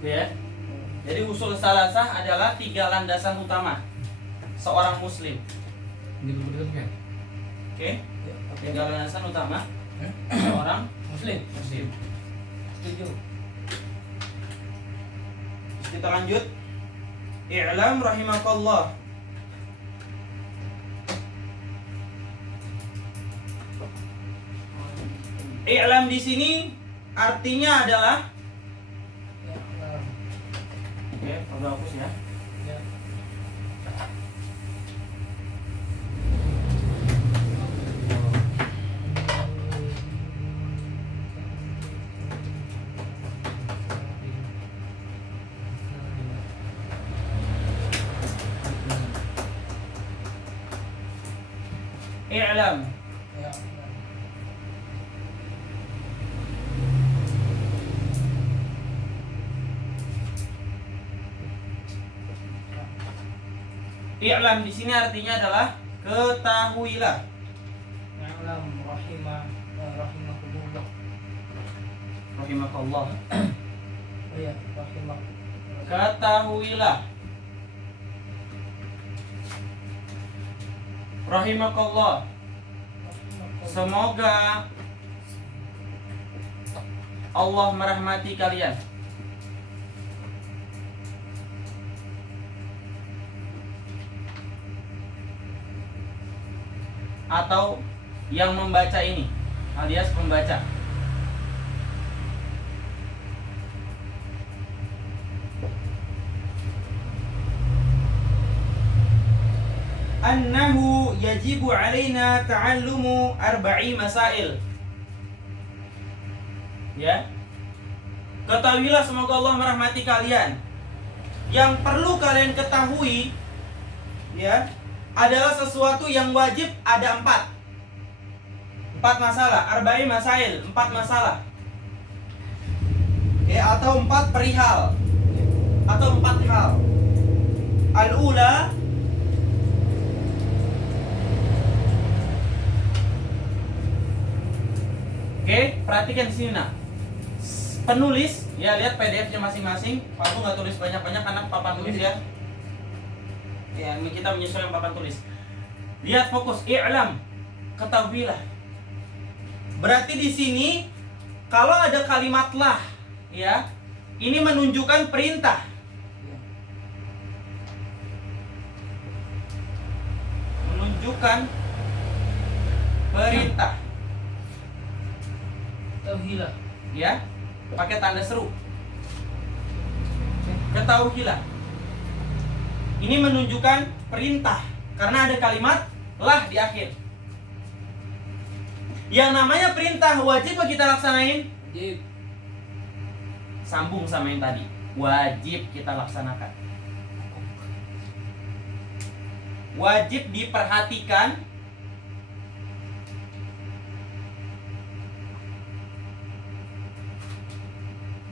Ya. Jadi usul salasah adalah 3 landasan utama seorang muslim. Ini betul kan? Oke. 3 landasan utama seorang Muslim. Setuju. Terus kita lanjut. I'lam rahimakallah. I'lam di sini artinya adalah oke, perlu hapus ya. I'lam. I'lam di sini artinya adalah ketahuilah. I'lam rahimahullah. Rahimakallah. Iya, rahimah. Ketahuilah. Rahimakallah. Semoga Allah merahmati kalian. Atau yang membaca ini alias pembaca. Annahu yajibu alaina ta'allumu arba'i masail. Ya. Ketahuilah semoga Allah merahmati kalian. Yang perlu kalian ketahui ya adalah sesuatu yang wajib ada 4 masalah, arba'i masail, 4 masalah. Ya, atau 4 perihal. Atau 4 hal. Al-ula Oke, perhatikan di sini nak. Penulis, ya lihat PDF-nya masing-masing. Aku nggak tulis banyak-banyak karena papan tulis ya. Ya, kita menyesuaikan papan tulis. Lihat fokus, i'lam, ketahuilah. Berarti di sini kalau ada kalimat lah, ya, ini menunjukkan perintah. Menunjukkan perintah. Tauhilah. Ya, pakai tanda seru. Ketahuilah. Ini menunjukkan perintah karena ada kalimat lah di akhir. Yang namanya perintah wajib kita laksanain? Wajib. Sambung sama yang tadi. Wajib kita laksanakan. Wajib diperhatikan.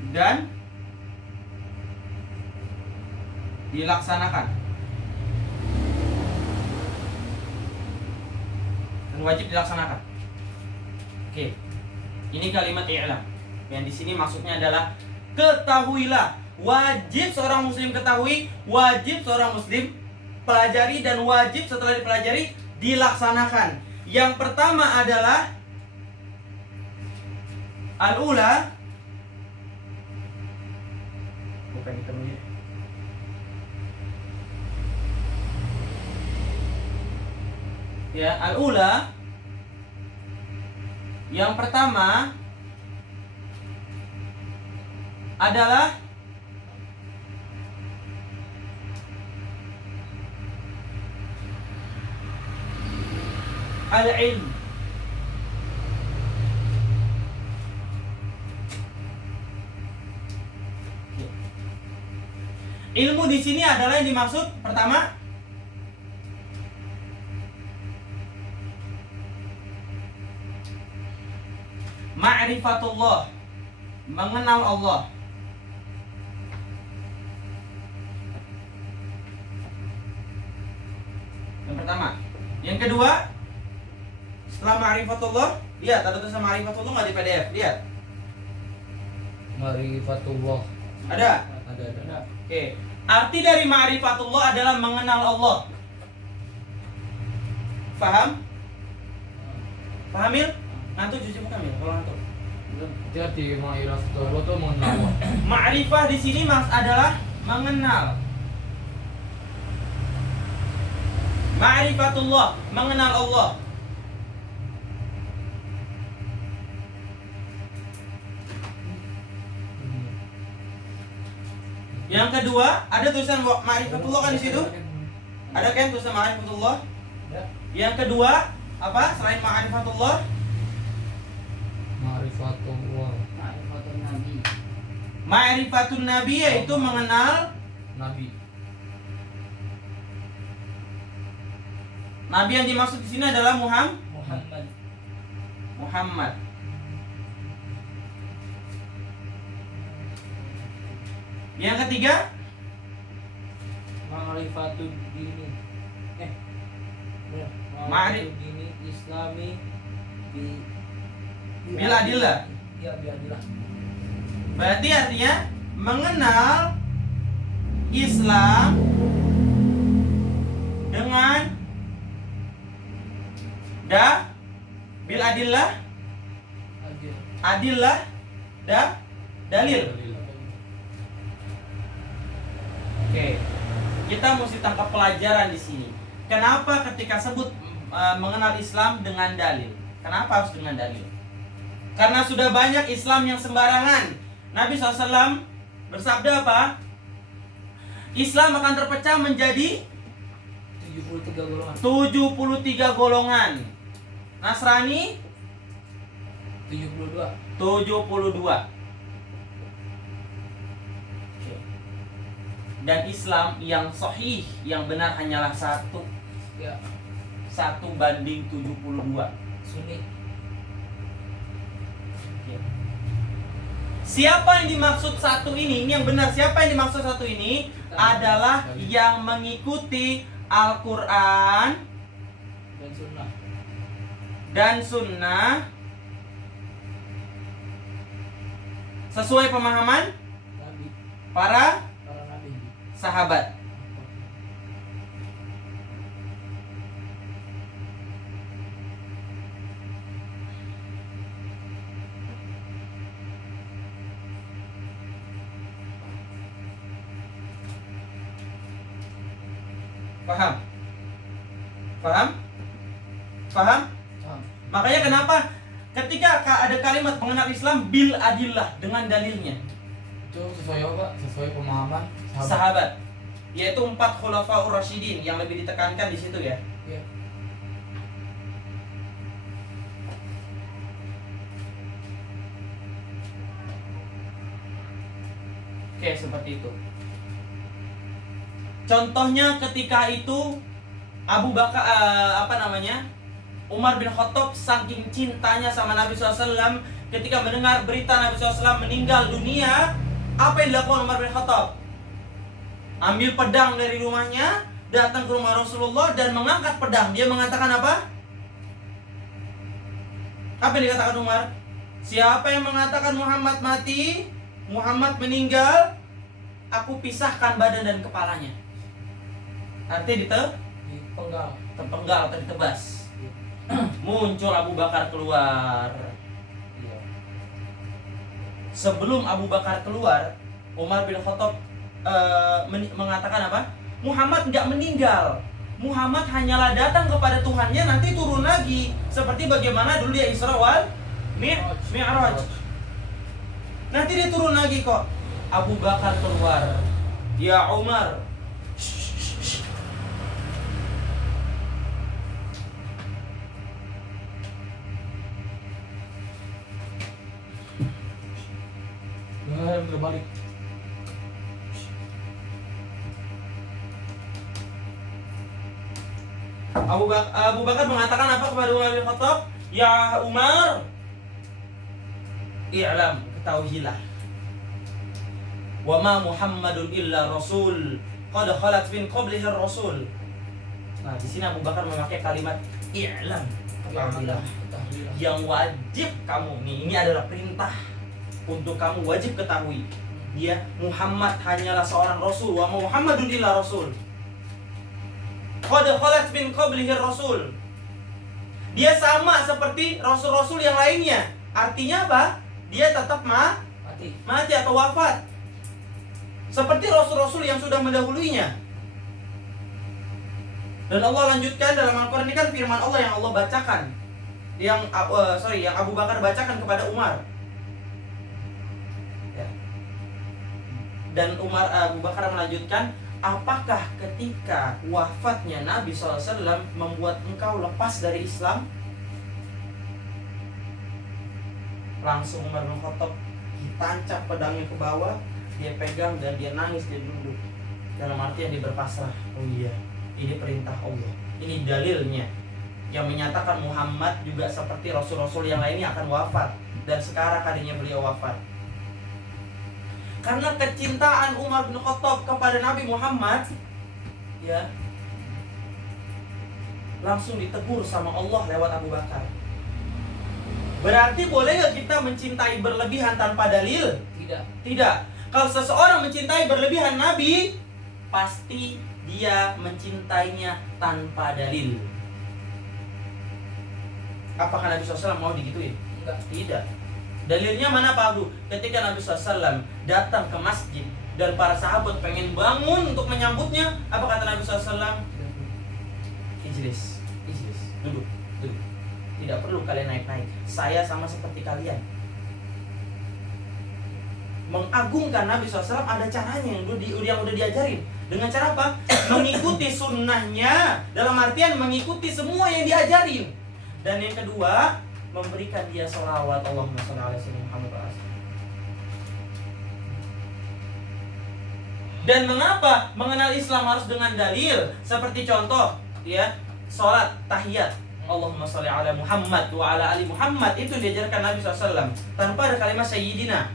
Dan dilaksanakan. Dan wajib dilaksanakan. Oke. Ini kalimat i'lam. Yang di sini maksudnya adalah ketahuilah. Wajib seorang muslim ketahui, wajib seorang muslim pelajari, dan wajib setelah dipelajari dilaksanakan. Yang pertama adalah al-ula. Bukan hitamnya. Ya, al-ula. Yang pertama adalah al-ilm. Ilmu di sini adalah yang dimaksud pertama ma'rifatullah, mengenal Allah. Yang pertama. Yang kedua, setelah ma'rifatullah, lihat ada tulisan ma'rifatullah nggak di PDF? Lihat. Ma'rifatullah. Ada? Ada. Oke. Arti dari ma'rifatullah adalah mengenal Allah. Paham? Paham, Mil? Ngantuk cuci muka, Mil, kalau ngantuk. Hati-hati ma'rifatullah tuh mengenal. Ma'rifah di sini adalah mengenal. Ma'rifatullah, mengenal Allah. Yang kedua, ada tulisan ma'rifatullah kan di situ? Ada kan tulisan ma'rifatullah? Ya. Yang kedua, apa? Selain ma'rifatullah? Ma'rifatullah. Ma'rifatun Nabi. Ma'rifatun Nabi yaitu mengenal Nabi. Nabi yang dimaksud di sini adalah Muhammad. Muhammad. Yang ketiga, Ma'rifatun dini. Ma'rif- dini Islami bil adillah. Iya, bil adillah. Berarti artinya mengenal Islam dengan bil adillah, Adil. adillah, dalil. Oke, kita mesti tangkap pelajaran di sini. Kenapa ketika sebut mengenal Islam dengan dalil? Kenapa harus dengan dalil? Karena sudah banyak Islam yang sembarangan. Nabi SAW bersabda apa? Islam akan terpecah menjadi 73 golongan. 73 golongan. Nasrani 72. 72. Dan Islam yang sahih, yang benar hanyalah satu. Ya, 1:72. Sunni. Siapa yang dimaksud satu ini? Ini yang benar. Siapa yang dimaksud satu ini? Adalah yang mengikuti Al-Quran Dan sunnah. dan Sunnah sesuai pemahaman Nabi. para Para nabi. sahabat. Paham? Paham? Paham? Paham. Makanya kenapa ketika ada kalimat mengenal Islam bil adillah, dengan dalilnya. Itu sesuai apa? Sesuai pemahaman Sahabat. Yaitu 4 khulafaur rasyidin yang lebih ditekankan di situ ya. Ya. Oke, seperti itu. Contohnya ketika itu Abu Bakar Umar bin Khattab saking cintanya sama Nabi SAW, ketika mendengar berita Nabi SAW meninggal dunia, apa yang dilakukan Umar bin Khattab? Ambil pedang dari rumahnya, datang ke rumah Rasulullah dan mengangkat pedang. Dia mengatakan apa? Apa yang dikatakan Umar? Siapa yang mengatakan Muhammad mati, Muhammad meninggal, aku pisahkan badan dan kepalanya. Artinya Dipenggal. terpenggal atau ditebas. Muncul Abu Bakar keluar. Sebelum Abu Bakar keluar, Umar bin Khattab mengatakan apa? Muhammad nggak meninggal. Muhammad hanyalah datang kepada Tuhannya, nanti turun lagi. Seperti bagaimana dulu dia Isra wal Mi'raj. Nanti dia turun lagi kok. Abu Bakar keluar. Ya Umar, berbalik. Abu Bakar mengatakan apa kepada Umar bin Khattab? Ya Umar, i'lam, ketahuilah. Wa ma Muhammadun illa rasul, qad khalat min qablihi rasul. Nah, di sini Abu Bakar memakai kalimat i'lam, ketahuilah. Yang wajib kamu, ini adalah perintah untuk kamu wajib ketahui dia Muhammad hanyalah seorang rasul, wa Muhammadun illa rasul. Qad khalat min qablihi rasul. Dia sama seperti rasul-rasul yang lainnya. Artinya apa? Dia tetap mati atau wafat. Seperti rasul-rasul yang sudah mendahuluinya. Dan Allah lanjutkan dalam Al-Quran ini kan firman Allah yang Allah bacakan, yang Abu Bakar bacakan kepada Umar. Ya. Dan Abu Bakar melanjutkan, apakah ketika wafatnya Nabi SAW membuat engkau lepas dari Islam? Langsung Umar bin Khattab ditancap pedangnya ke bawah, dia pegang dan dia nangis, dia duduk. Dalam artian dia berpasrah. Oh iya, ini perintah Allah, ini dalilnya yang menyatakan Muhammad juga seperti rasul-rasul yang lainnya akan wafat. Dan sekarang harinya beliau wafat. Karena kecintaan Umar bin Khattab kepada Nabi Muhammad, ya, langsung ditegur sama Allah lewat Abu Bakar. Berarti boleh gak kita mencintai berlebihan tanpa dalil? Tidak. Kalau seseorang mencintai berlebihan Nabi, pasti dia mencintainya tanpa dalil. Apakah Nabi SAW mau digituin? Enggak. Tidak. Dalilnya mana Pak Abdu? Ketika Nabi SAW datang ke masjid dan para sahabat pengen bangun untuk menyambutnya, apa kata Nabi SAW? Ijlis, duduk. Tidak perlu kalian naik-naik. Saya sama seperti kalian. Mengagungkan Nabi SAW ada caranya yang udah diajarin. Dengan cara apa? Mengikuti sunnahnya. Dalam artian mengikuti semua yang diajarin. Dan yang kedua, memberikan dia sholawat. Allahumma sholli ala sayyidina Muhammad wa ala. Dan mengapa mengenal Islam harus dengan dalil? Seperti contoh, ya, sholat tahiyat. Allahumma sholli ala Muhammad wa ala ali Muhammad, itu diajarkan Nabi SAW tanpa ada kalimat sayyidina.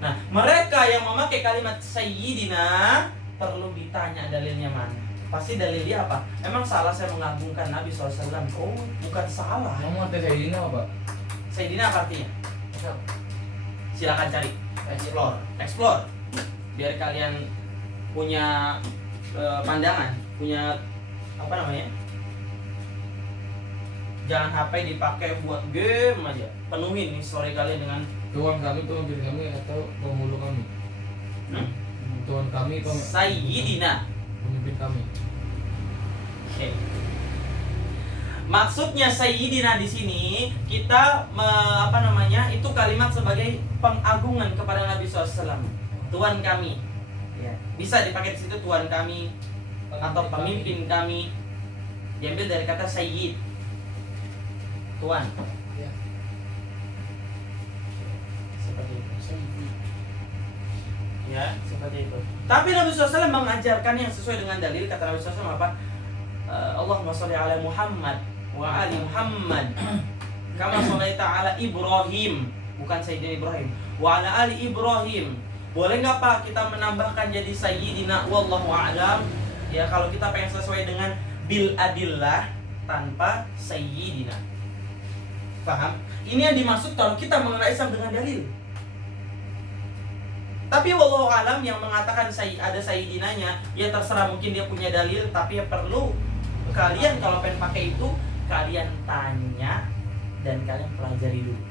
Nah, mereka yang memakai kalimat sayyidina perlu ditanya dalilnya mana. Pasti dalilnya apa? Emang salah saya mengagungkan Nabi SAW? Oh, bukan salah. Kamu arti Sayyidina apa? Sayyidina apa artinya? Silakan cari, explore. Biar kalian punya pandangan, punya apa namanya? Jangan HP dipakai buat game aja. Penuhin nih sore kalian dengan Tuhan kami, pemimpin kami, atau penghulu kami? Tuhan kami, Sayyidina, pemimpin kami. Oke. Maksudnya Sayyidina di sini kita itu kalimat sebagai pengagungan kepada Nabi SAW. Tuhan kami. Ya. Bisa dipakai di situ Tuhan kami atau pemimpin kami. Diambil dari kata Sayyid. Tuhan. Ya. Seperti itu. Ya, seperti itu. Tapi Nabi SAW mengajarkan yang sesuai dengan dalil. Kata Nabi SAW apa? Allahumma sholli ala Muhammad wa ali Muhammad kama shallaita ala Ibrahim, bukan Sayyidina Ibrahim, wa ala ali Ibrahim. Boleh nggak Pak kita menambahkan jadi Sayyidina wallahu a'lam? Ya, kalau kita pengen sesuai dengan bil adillah tanpa Sayyidina. Paham? Ini yang dimaksud kalau kita mengenal Islam dengan dalil. Tapi wallahu alam yang mengatakan ada sayyidinanya, ya terserah, mungkin dia punya dalil, tapi ya perlu kalian kalau pengen pakai itu kalian tanya dan kalian pelajari dulu.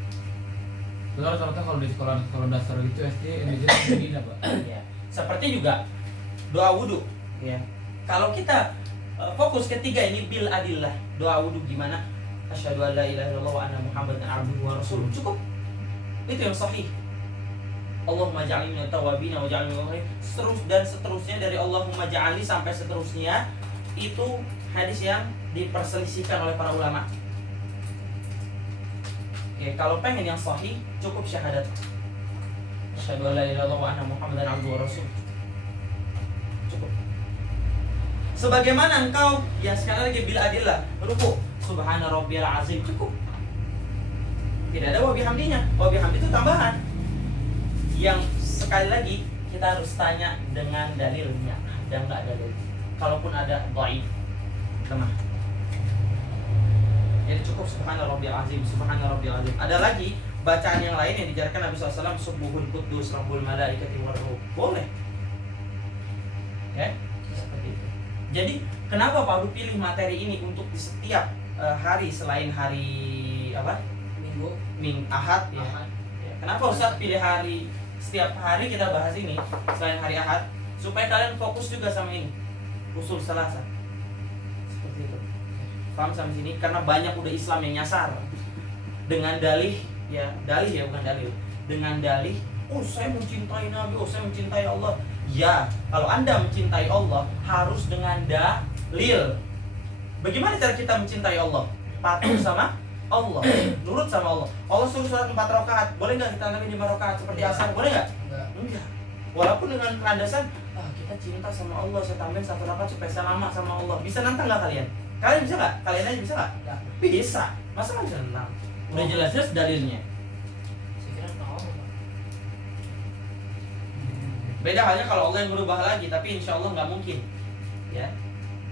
Betul, rata-rata kalau di sekolah dasar gitu SD Indonesia Sayyidina Pak. Ya, seperti juga doa wudhu. Ya, kalau kita fokus ketiga ini bil adillah, doa wudhu gimana? Asyhadu an la ilaha illallah wa anna Muhammadan abduhu wa rasuluh. Cukup. Itu yang sahih. Allahumma ja'alni minat tawabin wa ja'alni minal seterusnya dari Allahumma ja'alni sampai seterusnya, itu hadis yang diperselisihkan oleh para ulama. Oke, kalau pengen yang sahih cukup syahadat. Asyhadu an la ilaha illallah wa anna Muhammadan abduhu wa rasuluh. Cukup. Sebagaimana engkau, ya sekali lagi bil adillah, ruku subhana rabbiyal azim, cukup. Tidak ada wa bihamdinya. Wa bihamdi itu tambahan. Yang sekali lagi kita harus tanya dengan dalilnya. Ada nggak dalil? Kalaupun ada, dhaif, lemah. Jadi cukup subhana rabbiyal azim, subhana rabbiyal azim. Ada lagi bacaan yang lain yang diajarkan Nabi SAW, subuhul quddus rabbul malaikati war ruh, boleh. Ya, seperti itu. Jadi kenapa Pak Abdul pilih materi ini untuk di setiap hari selain hari apa? Minggu, Ahad ya. Ahad. Ya, kenapa Ustaz pilih hari, setiap hari kita bahas ini selain hari Ahad, supaya kalian fokus juga sama ini, usul Selasa. Seperti itu. Paham sampai sini? Karena banyak udah Islam yang nyasar dengan dalih ya bukan dalil. Dengan dalih, oh saya mencintai Nabi, oh saya mencintai Allah. Ya, kalau Anda mencintai Allah harus dengan dalil. Bagaimana cara kita mencintai Allah? Patuh sama Allah, nurut sama Allah. Allah suruh sholat 4 rakaat, boleh nggak kita nabi 5 rakaat seperti asar? Boleh nggak? Enggak. Walaupun dengan landasan kita cinta sama Allah, saya tambahin 1 rakaat supaya saya lama sama Allah. Bisa nantang nggak kalian? Kalian bisa nggak? Kalian aja bisa nggak? Enggak. Bisa. Masa nggak bisa nantang? Udah jelas-jelas dalilnya. Saya kira tahu, Pak. Beda halnya kalau Allah yang berubah lagi, tapi insya Allah nggak mungkin. Ya.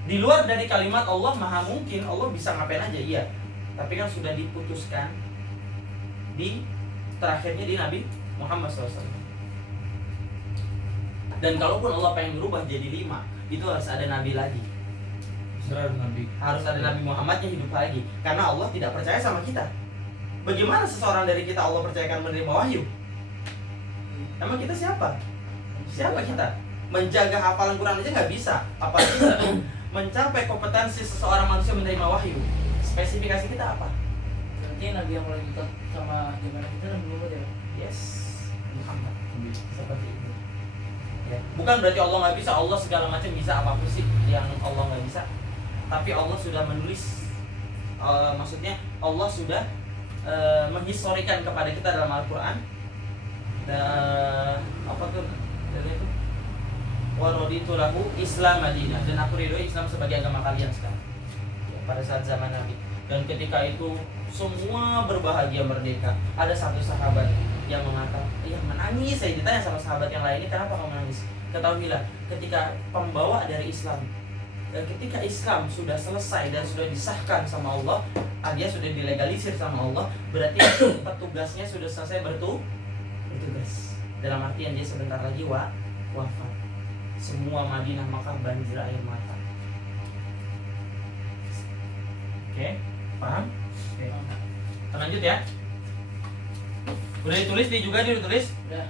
Di luar dari kalimat Allah maha mungkin, Allah bisa ngapain aja, iya. Tapi kan sudah diputuskan di terakhirnya di Nabi Muhammad SAW. Dan kalaupun Allah pengen berubah jadi 5, itu harus ada Nabi lagi. Harus ada Nabi Muhammadnya hidup lagi. Karena Allah tidak percaya sama kita. Bagaimana seseorang dari kita Allah percayakan menerima wahyu? Emang kita siapa? Siapa kita? Menjaga hafalan Quran aja nggak bisa. Apalagi mencapai kompetensi seseorang manusia menerima wahyu. Spesifikasi kita apa? Berarti Nabi yang paling dekat sama zaman kita Nabi Muhammad ya? Yes, Muhammad. Seperti itu. Ya. Bukan berarti Allah nggak bisa, Allah segala macam bisa, apapun sih yang Allah nggak bisa. Tapi Allah sudah menulis, maksudnya Allah sudah menghistorikan kepada kita dalam Al-Quran. Apa tuh? Dari itu. Wa raditu lahu Islam Madinah, dan aku ridhoi Islam sebagai agama kalian sekarang. Ya, pada saat zaman Nabi. Dan ketika itu semua berbahagia merdeka. Ada satu sahabat yang mengatakan, yang menangis. Saya ditanya sama sahabat yang lainnya, kenapa kamu menangis? Ketahuilah, ketika pembawa dari Islam, ketika Islam sudah selesai dan sudah disahkan sama Allah, dia sudah dilegalisir sama Allah, berarti petugasnya sudah selesai bertugas. Dalam artian dia sebentar lagi wafat. Semua Madinah Makkah banjir air mata. Oke, paham? Oke. Lanjut ya. Udah ditulis, dia juga dia udah tulis? Udah.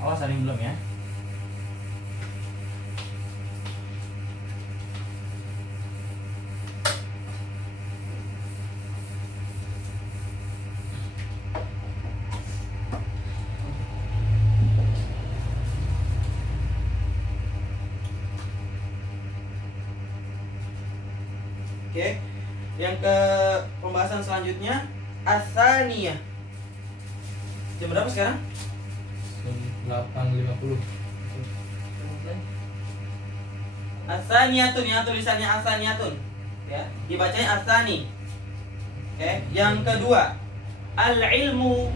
Awas ada yang belum ya. Oke. Yang ke pembahasan selanjutnya, Ats-Tsaniyah. Jam berapa sekarang? 8.50. Ats-Tsaniyatun, ya tulisannya Ats-Tsaniyatun. Ya, dibacanya Ats-Tsani. Oke, yang kedua, al-ilmu.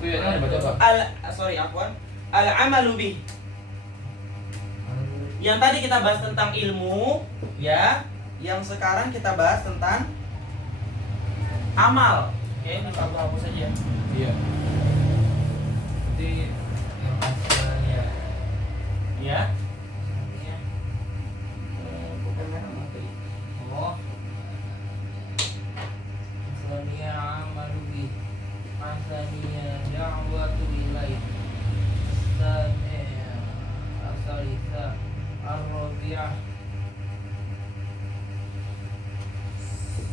Itu ya, baca apa? Al-amalu bih. Yang tadi kita bahas tentang ilmu, ya. Yang sekarang kita bahas tentang amal. Oke, ini aku hapus saja. Iya. Jadi yang asalnya Ya. Bukan merah materi. Oh. Asalnya amalu bi. Asalnya da'watu ilaih. Asalisa ar-rabi'ah.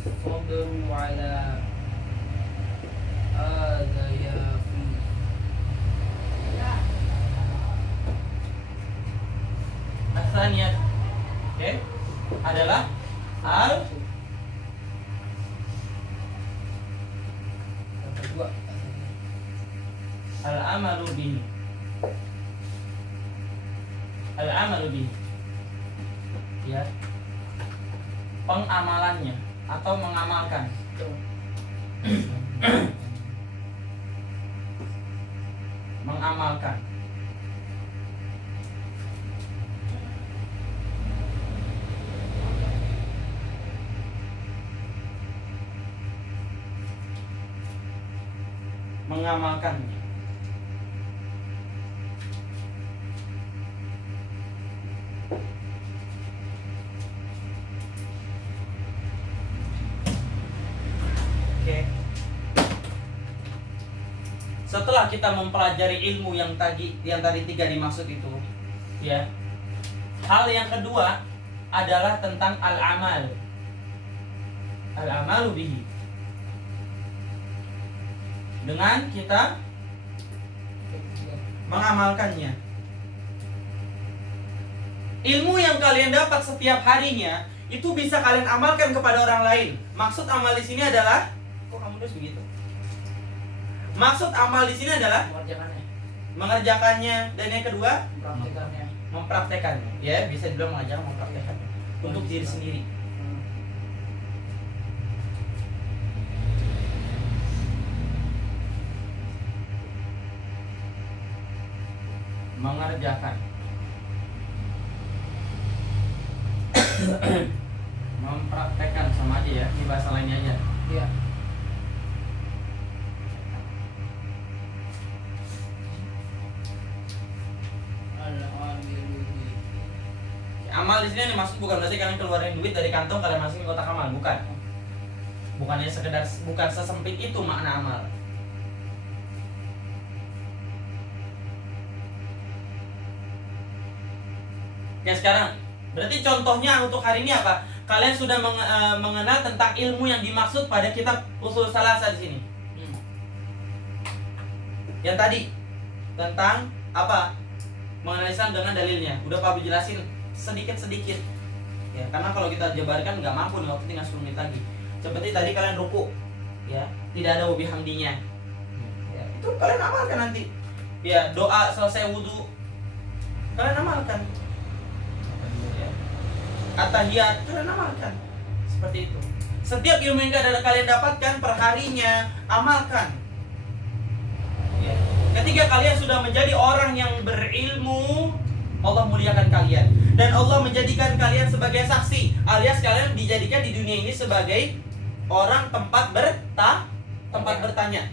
Qadru ala adayafi. Ats-Tsaniyah. Oke. Adalah Yang kedua. al-amalu bihi. Al-amalu bihi. Ya. Pengamalannya atau mengamalkan. Mengamalkan. mengamalkannya. Oke. Setelah kita mempelajari ilmu yang tadi 3 dimaksud itu, ya. Hal yang kedua adalah tentang al-amal. Al-amalu bihi. Dengan kita mengamalkannya. Ilmu yang kalian dapat setiap harinya itu bisa kalian amalkan kepada orang lain. Maksud amal di sini adalah, kok kamu terus begitu? Maksud amal di sini adalah mengerjakannya, mengerjakannya, dan yang kedua mempraktekannya. mempraktekannya. Ya, bisa dibilang mengajar mempraktekannya untuk diri sendiri. Mengerjakan. Mempraktekkan sama aja ya, ini bahasa lainnya aja. Iya. Amal di sini yang dimaksud bukan berarti kalian keluarin duit dari kantong kalian masukin ke kotak amal, bukan. Bukannya sekedar, bukan sesempit itu makna amal. Oke, sekarang berarti contohnya untuk hari ini apa? Kalian sudah mengenal tentang ilmu yang dimaksud pada kitab Ushul Tsalatsa di sini. Yang tadi tentang apa? Mengenal Islam dengan dalilnya. Udah Pak jelasin sedikit-sedikit. Ya, karena kalau kita jabarkan nggak mampu nih, waktu tinggal 10 menit lagi. Seperti tadi kalian ruku, ya, tidak ada wabihamdinya. Ya, itu kalian amalkan nanti. Ya, doa selesai wudhu kalian amalkan. Ya. At-tahiyat kalian amalkan. Seperti itu. Setiap ilmu yang kalian dapatkan perharinya amalkan. Ya. Ketika kalian sudah menjadi orang yang berilmu, Allah muliakan kalian dan Allah menjadikan kalian sebagai saksi, alias kalian dijadikan di dunia ini sebagai orang tempat bertanya.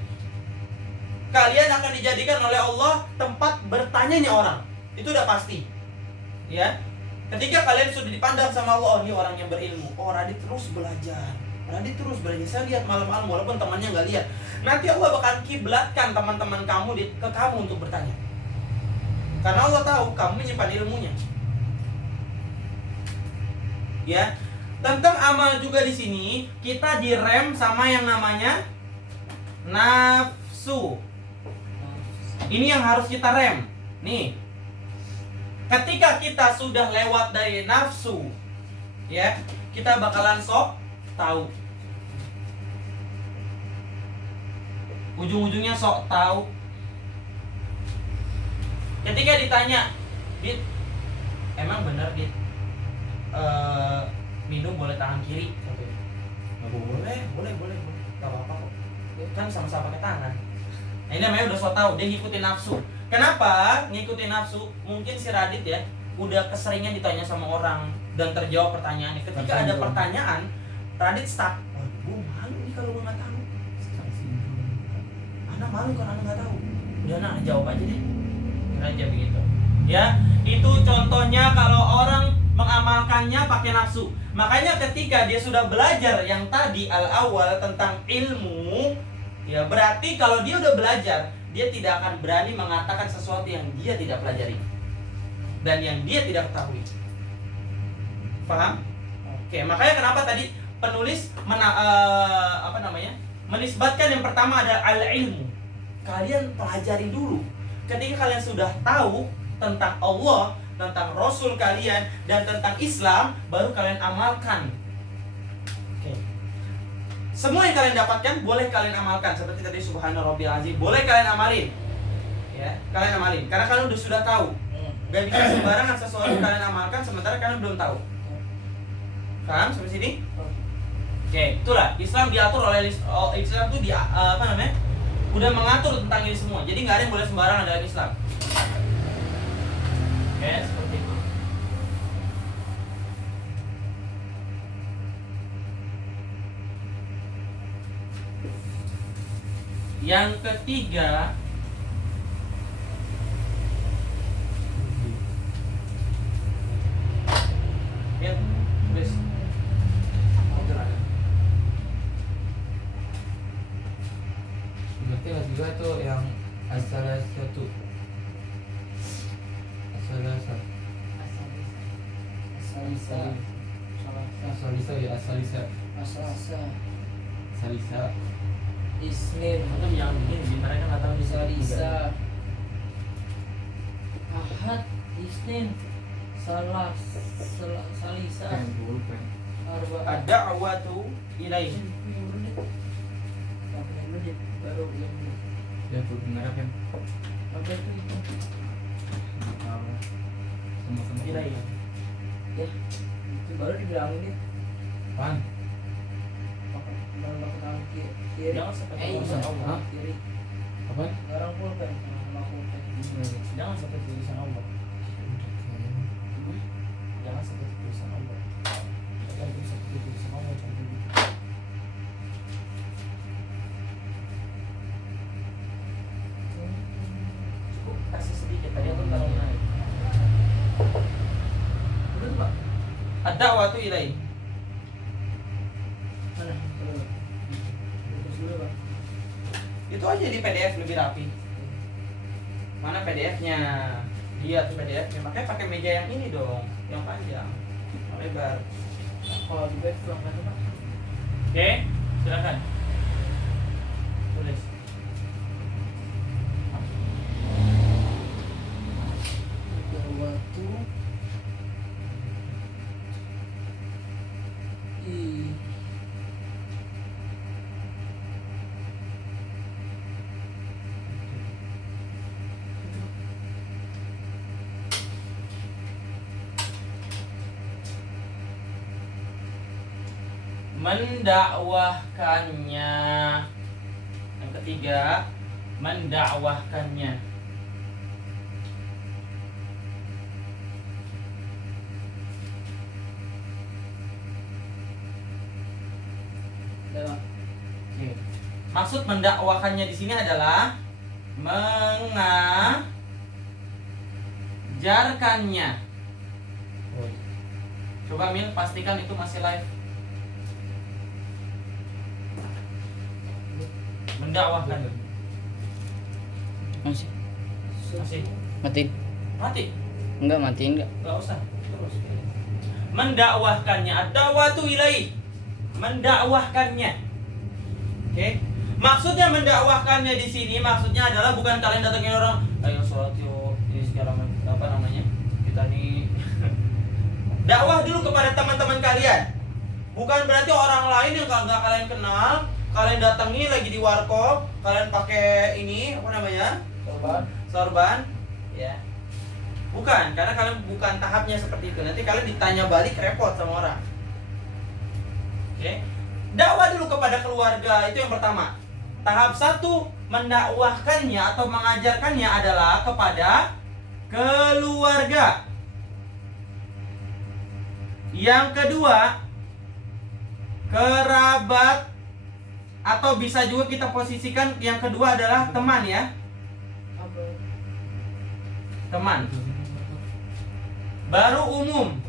Kalian akan dijadikan oleh Allah tempat bertanyanya orang. Itu udah pasti. Ya. Ketika kalian sudah dipandang sama Allah, oh ini orang yang berilmu. Oh, Radit terus belajar. Radit terus belajar. Saya lihat malam-malam walaupun temannya nggak lihat. Nanti Allah bakal kiblatkan teman-teman kamu ke kamu untuk bertanya. Karena Allah tahu kamu menyimpan ilmunya. Ya, tentang amal juga di sini kita direm sama yang namanya nafsu. Ini yang harus kita rem. Nih, ketika kita sudah lewat dari nafsu, ya, kita bakalan sok tahu. Ujung-ujungnya sok tahu. Ketika ditanya, Dit, emang bener Dit, minum boleh tangan kiri? Boleh, gak apa-apa kok. Kan sama-sama pakai tangan. Nah, ini namanya udah so tau, dia ngikutin nafsu. Kenapa ngikutin nafsu? Mungkin si Radit ya, udah keseringan ditanya sama orang dan terjawab pertanyaannya. Ketika ada pertanyaan, Radit stuck. Oh, gue malu nih kalau gue gak tahu. Anak malu kan anak gak tahu. Udah anak jawab aja deh. Aja begitu. Ya, itu contohnya kalau orang mengamalkannya pakai nafsu. Makanya ketika dia sudah belajar yang tadi al-awwal tentang ilmu, ya berarti kalau dia udah belajar, dia tidak akan berani mengatakan sesuatu yang dia tidak pelajari dan yang dia tidak ketahui. Paham? Oke, makanya kenapa tadi penulis menisbatkan yang pertama ada al-ilmu. Kalian pelajari dulu. Ketika kalian sudah tahu tentang Allah, tentang Rasul kalian, dan tentang Islam, baru kalian amalkan. Oke. Semua yang kalian dapatkan boleh kalian amalkan. Seperti tadi Subhana Rabbiyal Azim, boleh kalian amalin. Ya, kalian amalin. Karena kalian sudah tahu. Gak bisa sembarangan sesuatu kalian amalkan sementara kalian belum tahu. Paham sampai sini? Oke, itulah Islam diatur oleh Islam itu udah mengatur tentang ini semua. Jadi nggak ada yang boleh sembarangan dalam Islam. Oke, seperti itu. Yang ketiga, lihat, tulis. Berarti kelas 2 itu yang asalah satu. Asalah satu. Asalisa. Asalisa ya asalisa. Asalisa. Salisa. Isnin. Itu yang begini, mereka nggak tahu bisa Salisa. Ahad. Isnin. Salisa. Bukan. Arba'ah. Ad-da'watu ilaihi. Baru yang Ya benar kan. apa itu? Sama-sama. Ilaihi. Ya, itu baru dibilangin nih. Pan. Baru tangan kiri. Jangan seperti tulisan tulisan Allah. Allah. Kiri. Apa? Sekarang pulpen sama pulpen. Jangan seperti tulisan Allah. Jangan seperti tulisan Allah. Jangan seperti tulisan Allah. Cukup kasih sedikit tadi aku terlalu naik. Udah tuh, Pak. Ad-da'watu ilaihi. Mana? Terus dulu, Pak. Itu aja di PDF lebih rapi. Mana PDF-nya? Lihat PDF-nya. Makanya pakai meja yang ini dong, yang panjang, yang lebar. Kalau di bed kurang kan, Pak? Oke, silakan. Tulis. Waktu i Mendakwahkannya. Yang ketiga, mendakwahkannya. lewat. Oke. Maksud mendakwahkannya di sini adalah mengajarkannya. Oh. Coba Mil, pastikan itu masih live. Mendakwahkan. Masih. Masih. Matiin. Mati. Enggak matiin enggak. Enggak usah. Terus. Mendakwahkannya. Ad-da'watu ilaihi. Mendakwahkannya. Oke. Maksudnya mendakwahkannya di sini maksudnya adalah bukan kalian datangin orang, ayo sholat yuk, ini segala macam apa namanya? Kita nih dakwah dulu kepada teman-teman kalian. Bukan berarti orang lain yang nggak kalian kenal, kalian datangi lagi di warkop, kalian pakai ini apa namanya? Sorban, ya. Bukan, karena kalian bukan tahapnya seperti itu. Nanti kalian ditanya balik repot sama orang. Oke. Dakwah dulu kepada keluarga, itu yang pertama. Tahap 1 mendakwahkannya atau mengajarkannya adalah kepada keluarga. Yang kedua, kerabat, atau bisa juga kita posisikan yang kedua adalah teman ya. Apa? Teman. Baru umum.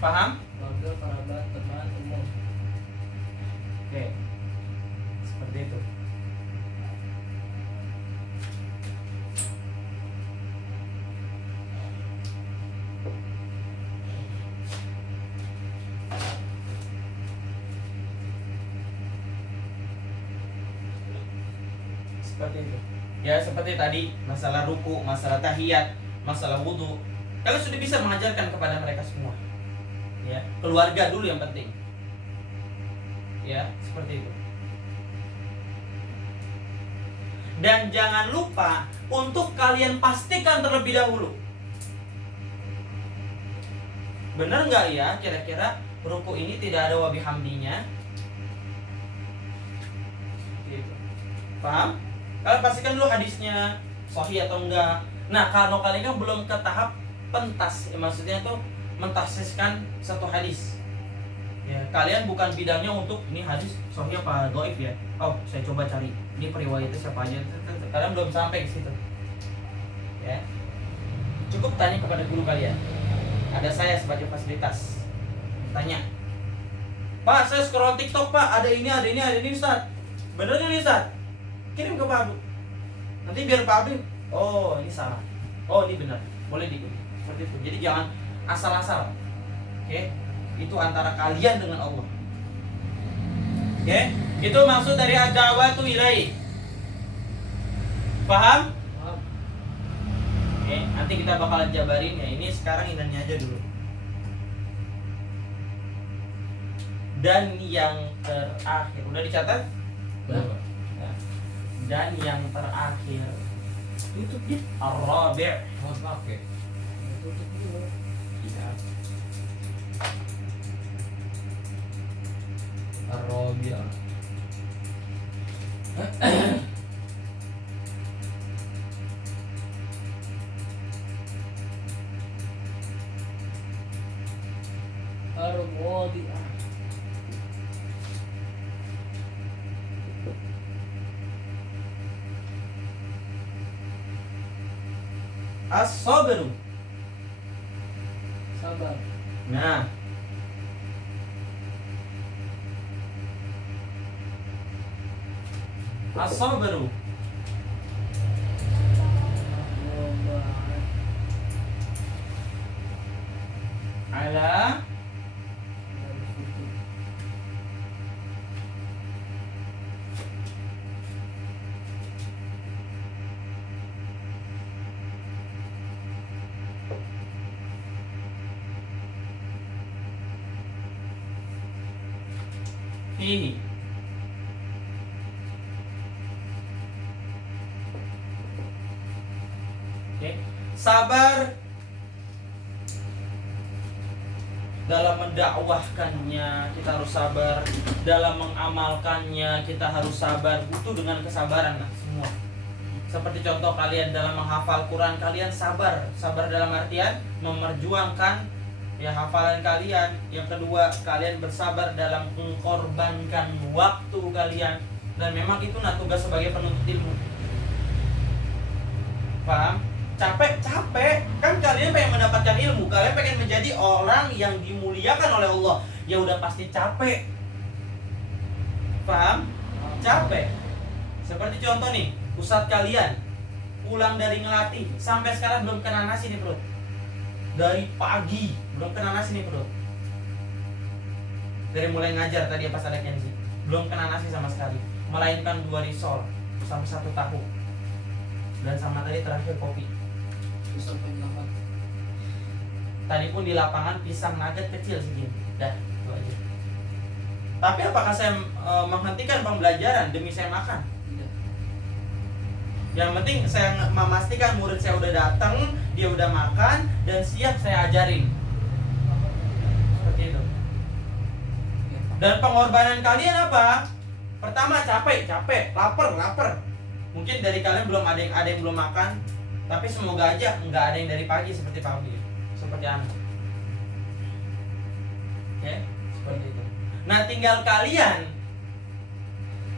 Paham? Keluarga, kerabat, teman, umum. Oke. Seperti itu. Seperti itu. Ya seperti tadi masalah ruku, masalah tahiyat, masalah wudhu. Kalian sudah bisa mengajarkan kepada mereka semua. Ya, keluarga dulu yang penting. Ya, seperti itu. Dan jangan lupa untuk kalian pastikan terlebih dahulu. Benar nggak ya kira-kira ruku ini tidak ada wabihamdinya? Gitu. Paham? Kalian pastikan dulu hadisnya sahih atau enggak. Nah, kalau kalian kan belum ke tahap pentas, maksudnya tuh mentahsiskan satu hadis. Ya, kalian bukan bidangnya untuk ini hadis sahih apa dhaif ya. Oh, saya coba cari. Ini periwayatnya siapa aja. Kalian belum sampai ke situ. Ya. Cukup tanya kepada guru kalian. Ada saya sebagai fasilitas. Tanya. Pak, saya scroll TikTok, Pak. Ada ini, Ustaz. Bener ini, Ustaz? Kirim ke Pak Abdu. Nanti biar Pak Abdu, oh, ini salah. Oh, ini benar. Boleh diikuti. Seperti itu. Jadi jangan asal-asal. Oke? Itu antara kalian dengan Allah. Oke? Itu maksud dari ad-da'watu ilaihi. Paham? Paham. Oke, nanti kita bakalan jabarin ya. Ini sekarang inannya aja dulu. Dan yang terakhir, udah dicatat? Udah, Pak. Ya. Dan yang terakhir, tutup dia. Ar-rabi'. Harus pakai. Tutup dulu. Iya. Ar-Rabi'ah. Ar-Rabi'ah. As-sabru. Sabar. Nah, as-sabru. Ala fihi. Oke. Sabar dalam mendakwahkannya, kita harus sabar. Dalam mengamalkannya, kita harus sabar. Butuh dengan kesabaran lah semua. Seperti contoh kalian dalam menghafal Quran, kalian sabar. Sabar dalam artian memerjuangkan ya hafalan kalian. Yang kedua, kalian bersabar dalam mengorbankan waktu kalian. Dan memang itu tugas sebagai penuntut ilmu. Paham? Capek kan kalian pengen mendapatkan ilmu, kalian pengen menjadi orang yang dimuliakan oleh Allah, ya udah pasti capek. Paham? Capek. Seperti contoh nih, ustadz kalian pulang dari ngelatih sampai sekarang belum kena nasi nih perut. Dari pagi belum kena nasi nih perut. Dari mulai ngajar tadi pas ada Kenzi, belum kena nasi sama sekali, melainkan 2 risol sampai 1 tahu. Dan sama tadi terakhir kopi. Sampai 8. Tadi pun di lapangan pisang nugget kecil segini. Dah, itu aja. Tapi apakah saya menghentikan pembelajaran demi saya makan? Tidak. Yang penting saya memastikan murid saya udah datang, dia udah makan dan siap saya ajarin. Seperti itu. Dan pengorbanan kalian apa? Pertama capek, lapar. Mungkin dari kalian belum ada yang belum makan, tapi semoga aja nggak ada yang dari pagi seperti Pak Abi, seperti Anda. Oke, seperti itu. Nah, tinggal kalian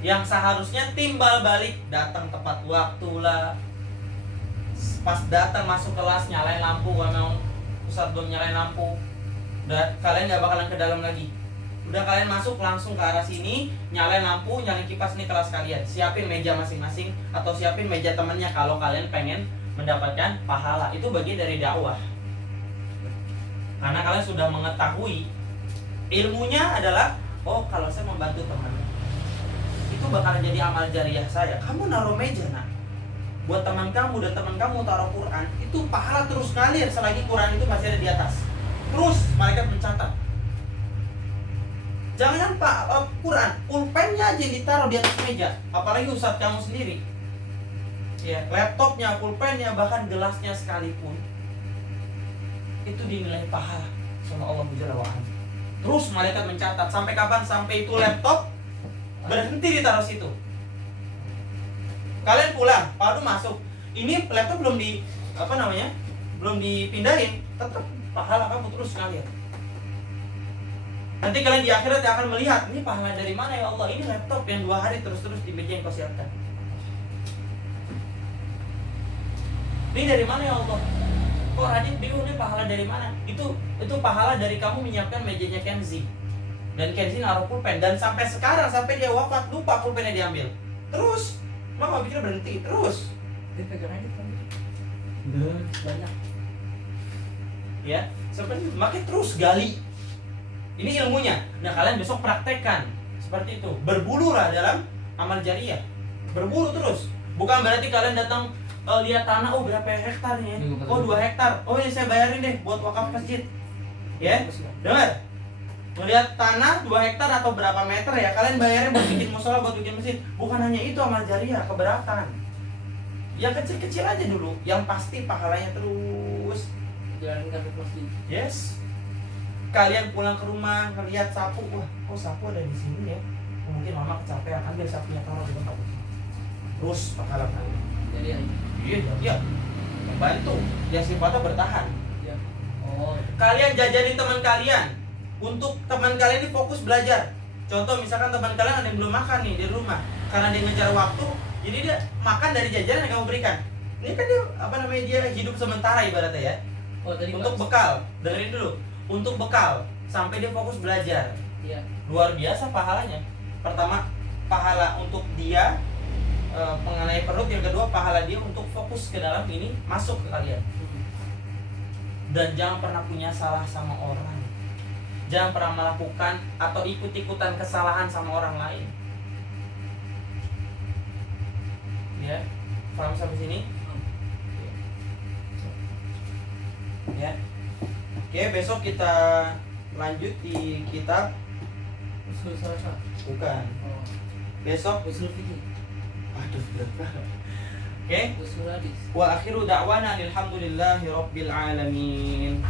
yang seharusnya timbal balik, datang tepat waktu lah. Pas datang masuk kelas nyalain lampu, kalau Ustadz belum nyalain lampu, udah kalian nggak bakalan ke dalam lagi. Udah kalian masuk langsung ke arah sini, nyalain lampu, nyalain kipas, nih kelas kalian. Siapin meja masing-masing atau siapin meja temennya kalau kalian pengen mendapatkan pahala. Itu bagian dari dakwah. Karena kalian sudah mengetahui ilmunya adalah, oh kalau saya membantu teman, itu bakalan jadi amal jariah saya. Kamu naruh meja nak, buat teman kamu dan teman kamu taruh Quran, itu pahala terus ngalir selagi Quran itu masih ada di atas. Terus malaikat mencatat. Jangan Pak, Quran, pulpennya aja ditaruh di atas meja, apalagi ustadz kamu sendiri. Ya, laptopnya, pulpennya, bahkan gelasnya sekalipun, itu dinilai pahala sama Allah Jalla wa Ala. Terus malaikat mencatat sampai kapan? Sampai itu laptop berhenti ditaruh situ. Kalian pulang, Pak masuk. Ini laptop belum belum dipindahin, tetap pahala kamu terus ngalir. Nanti kalian di akhirat akan melihat, ini pahala dari mana ya Allah? Ini laptop yang 2 hari terus-terus di meja yang kau siapkan. Ini dari mana ya Allah? Kok Radit bingung nih pahala dari mana? Itu pahala dari kamu menyiapkan mejanya Kenzi. Dan Kenzi naruh pulpen, dan sampai sekarang, sampai dia wafat, lupa pulpennya diambil. Terus, mama pikir berhenti, terus. Dia pegang aja kan. Dan Banyak. Ya, seperti makin terus gali. Ini ilmunya. Nah, kalian besok praktekkan seperti itu. Berbululah dalam amal jariah. Berburu terus. Bukan berarti kalian datang lihat tanah, oh berapa hektar nih? Oh 2 hektar. Oh ini saya bayarin deh buat wakaf masjid. Ya, dengar. Melihat tanah 2 hektar atau berapa meter ya, kalian bayarin buat bikin musola, buat bikin masjid. Bukan hanya itu amal jariah, keberatan. Yang kecil-kecil aja dulu, yang pasti pahalanya terus. Jalanin kartu masjid. Yes. Kalian pulang ke rumah, ngeliat sapu, wah, kok sapu ada di sini ya? Mungkin mama kecapean, ambil sapunya, taruh di tempat itu. Terus pahala kalian. Jadi aja. Iya. Bantu. Ya sifatnya bertahan. Ya. Oh. Kalian jajanin teman kalian. Untuk teman kalian ini fokus belajar. Contoh misalkan teman kalian ada yang belum makan nih di rumah, karena dia ngejar waktu, jadi dia makan dari jajanan yang kamu berikan. Ini kan dia dia hidup sementara ibaratnya ya. Oh, tadi Untuk bekal, dengerin dulu. Untuk bekal sampai dia fokus belajar. Iya. Luar biasa pahalanya. Pertama, pahala untuk dia mengenai perut. Yang kedua, pahala dia untuk fokus ke dalam ini, masuk ke kalian. Dan jangan pernah punya salah sama orang. Jangan pernah melakukan atau ikut-ikutan kesalahan sama orang lain. Ya, paham sampai sini? Ya. Oke, besok kita lanjut di kitab. Usul salsa. Bukan. Oh. Besok. Usul fikih. Aduh, berat banget. Oke. Usul hadis. Wa akhiru da'wana alhamdulillahi rabbil alamin.